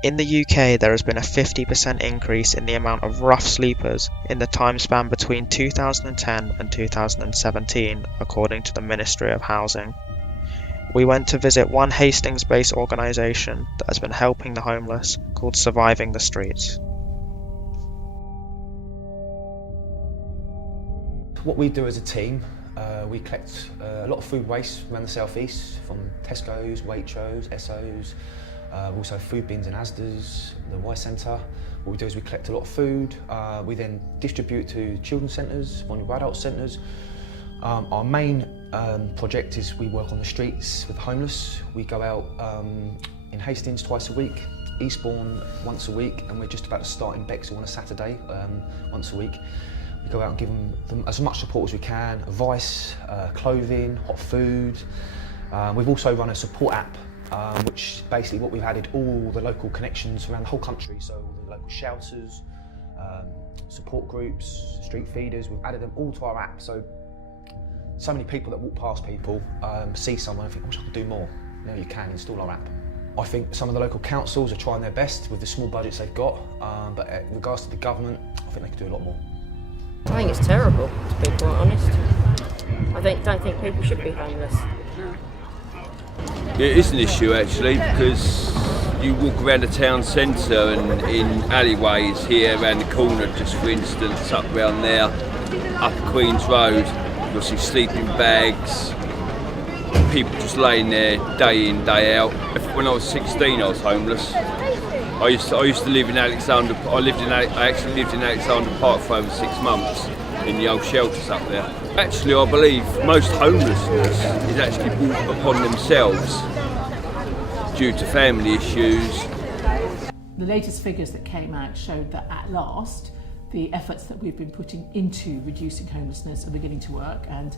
In the UK, there has been a 50% increase in the amount of rough sleepers in the time span between 2010 and 2017, according to the Ministry of Housing. We went to visit one Hastings-based organisation that has been helping the homeless, called Surviving the Streets. What we do as a team, we collect a lot of food waste around the South East, from Tesco's, Waitrose, Esso's, also food bins in Asda's, the Y Centre. What we do is we collect a lot of food, we then distribute to children's centres, vulnerable adult centres. Our main project is we work on the streets with the homeless. We go out in Hastings twice a week, Eastbourne once a week, and we're just about to start in Bexhill on a Saturday once a week. We go out and give them as much support as we can, advice, clothing, hot food. We've also run a support app, which basically what we've added all the local connections around the whole country, so all the local shelters, support groups, street feeders, we've added them all to our app. So many people that walk past people see someone and think, I wish I could do more. Now you can install our app. I think some of the local councils are trying their best with the small budgets they've got, but in regards to the government, I think they could do a lot more. I think it's terrible, to be quite honest. Don't think people should be homeless. It is an issue actually, because you walk around the town centre and in alleyways here around the corner, just for instance, up around there, up Queen's Road, you'll see sleeping bags, people just laying there day in, day out. When I was 16 I was homeless. I used to live in Alexander. I actually lived in Alexander Park for over 6 months in the old shelters up there. Actually, I believe most homelessness is actually brought upon themselves due to family issues. The latest figures that came out showed that at last the efforts that we've been putting into reducing homelessness are beginning to work, and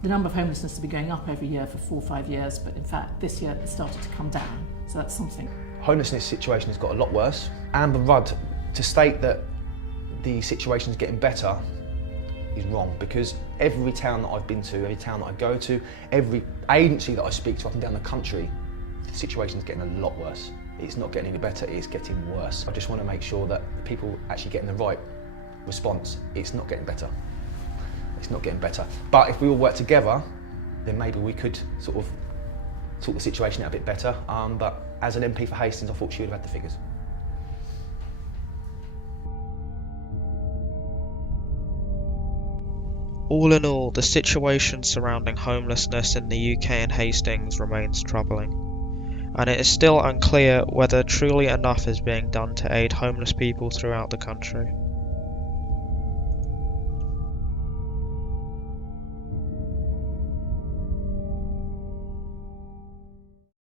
the number of homelessness has been going up every year for 4 or 5 years, but in fact this year it started to come down, so that's something. Homelessness situation has got a lot worse. Amber Rudd, to state that the situation is getting better is wrong, because every town that I've been to, every town that I go to, every agency that I speak to up and down the country, the situation is getting a lot worse. It's not getting any better, it's getting worse. I just want to make sure that people actually getting the right response. It's not getting better. It's not getting better. But if we all work together, then maybe we could sort of sort the situation out a bit better. But as an MP for Hastings, I thought she would have had the figures. All in all, the situation surrounding homelessness in the UK and Hastings remains troubling, and it is still unclear whether truly enough is being done to aid homeless people throughout the country.